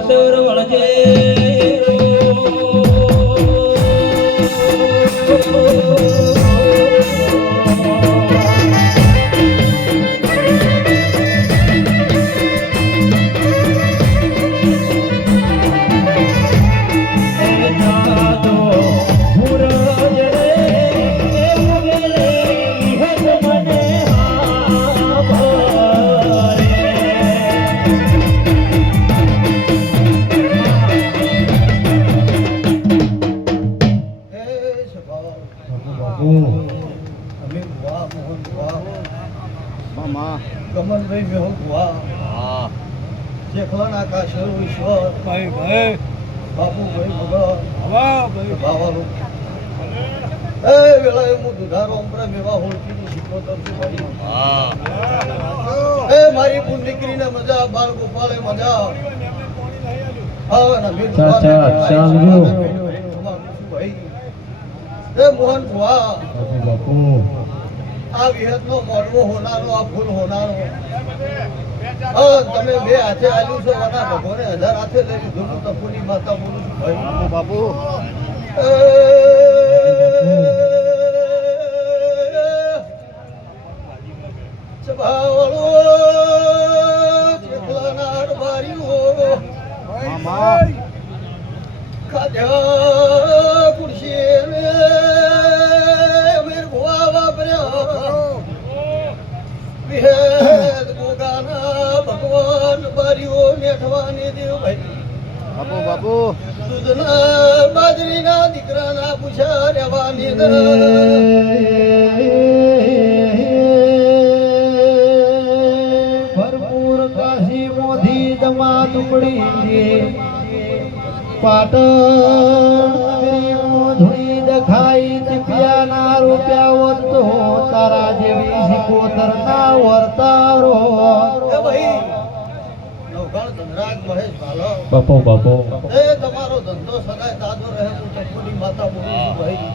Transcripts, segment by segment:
કોતર વળજે કમલભાઈ મેહુલ ભુવા શેખવાન આકાશ ઈશ્વર ભાઈ બાપુભાઈ ભગત ભાવાલો એ વેળાએ હું દુધારો અમરા મેવા હોળકીની શીખવતો છું ભાઈ એ મારી પૂન દીકરીને મજા બાળ ગોપાલે મજા એ મોહન ભુવા આ વિહતનો મોડવો હોનારો આ ફૂલ હોનારો તમે બે હાથે આલ્યું છો વાના ભગવાને 1000 હાથે લઈ લીધું હું તપુની માતા બોલું છું ભાઈ બાપુ સભાવાળો ચેખલાના અરબારીઓ ખાધ્યા ખુરશી વિહેદ ગોગાના ભગવાન બારીઓ નેઠવાની દેવ ભાઈ બાપુ દૂધના બાજરીના દીકરાના પૂછા રહેવાની ભરપૂર કાશી મોધી દમા ટુકડી પાટણ ધૂળી દખાઈ ટીપિયાના રૂપિયા વર્તો તારા જેવી સિકોતર ના વર્તારો બાપો એ તમારો ધંધો સદાય તાજો રહે હું ચંપુની માતા બોલું છું ભાઈ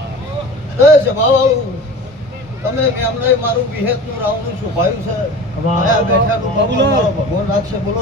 એ સભાવાળું તમે મેમને મારું વિહેતનું રાવણું શુભાયું છે આયા બેઠાનું ભગવાન રાખશે બોલો